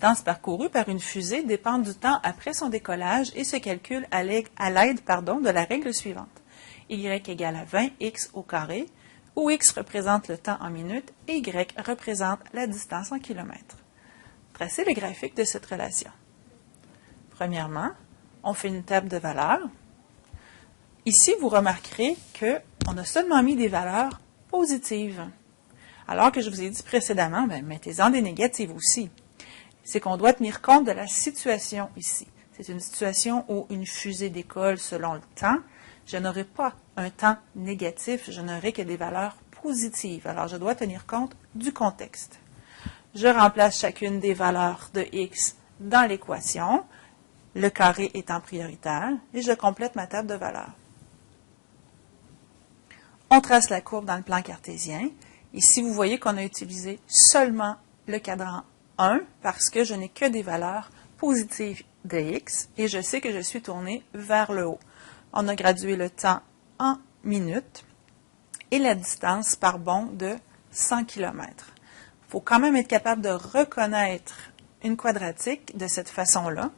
distance parcourue par une fusée dépend du temps après son décollage et se calcule à l'aide de la règle suivante. Y égale à 20x au carré, où x représente le temps en minutes et y représente la distance en kilomètres. Tracez le graphique de cette relation. Premièrement, on fait une table de valeurs. Ici, vous remarquerez qu'on a seulement mis des valeurs positives. Alors que je vous ai dit précédemment, mettez-en des négatives aussi. C'est qu'on doit tenir compte de la situation ici. C'est une situation où une fusée décolle selon le temps. Je n'aurai pas un temps négatif, je n'aurai que des valeurs positives. Alors, je dois tenir compte du contexte. Je remplace chacune des valeurs de x dans l'équation, le carré étant prioritaire, et je complète ma table de valeurs. On trace la courbe dans le plan cartésien. Ici, vous voyez qu'on a utilisé seulement le cadran 1 parce que je n'ai que des valeurs positives de x et je sais que je suis tournée vers le haut. On a gradué le temps en minutes et la distance par bond de 100 km. Il faut quand même être capable de reconnaître une quadratique de cette façon-là.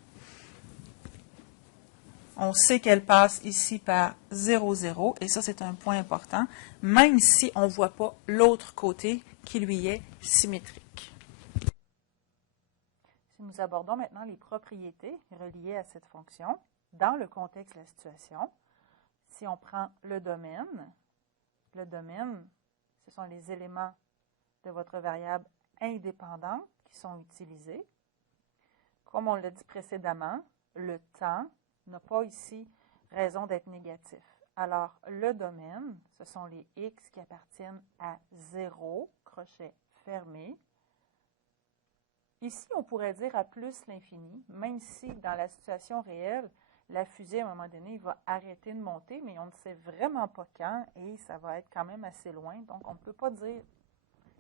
On sait qu'elle passe ici par 0, 0, et ça, c'est un point important, même si on ne voit pas l'autre côté qui lui est symétrique. Si nous abordons maintenant les propriétés reliées à cette fonction, dans le contexte de la situation, si on prend le domaine, ce sont les éléments de votre variable indépendante qui sont utilisés. Comme on l'a dit précédemment, le temps n'a pas ici raison d'être négatif. Alors, le domaine, ce sont les x qui appartiennent à 0, crochet fermé. Ici, on pourrait dire à plus l'infini, même si dans la situation réelle, la fusée, à un moment donné, va arrêter de monter, mais on ne sait vraiment pas quand et ça va être quand même assez loin. Donc, on ne peut pas dire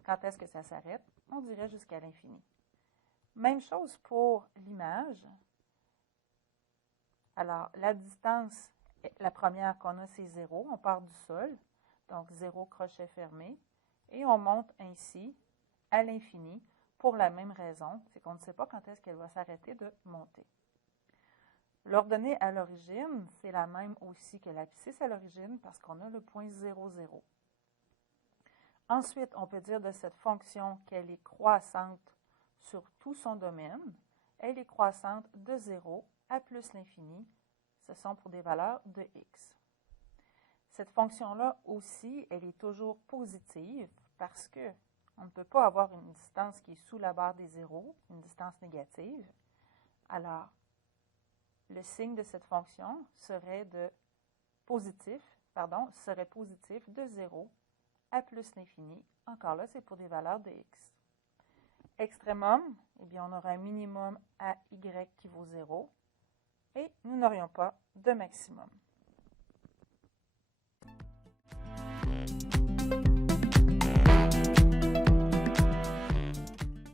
quand est-ce que ça s'arrête. On dirait jusqu'à l'infini. Même chose pour l'image. Alors, la distance, la première qu'on a, c'est 0. On part du sol, donc 0 crochet fermé. Et on monte ainsi à l'infini pour la même raison, c'est qu'on ne sait pas quand est-ce qu'elle va s'arrêter de monter. L'ordonnée à l'origine, c'est la même aussi que l'abscisse à l'origine parce qu'on a le point 0, 0. Ensuite, on peut dire de cette fonction qu'elle est croissante sur tout son domaine. Elle est croissante de 0 à plus l'infini. Ce sont pour des valeurs de x. Cette fonction-là aussi, elle est toujours positive parce qu'on ne peut pas avoir une distance qui est sous la barre des zéros, une distance négative. Alors, le signe de cette fonction serait positif de 0 à plus l'infini. Encore là, c'est pour des valeurs de x. Extrémum, eh bien, on aura un minimum à y qui vaut 0 et nous n'aurions pas de maximum.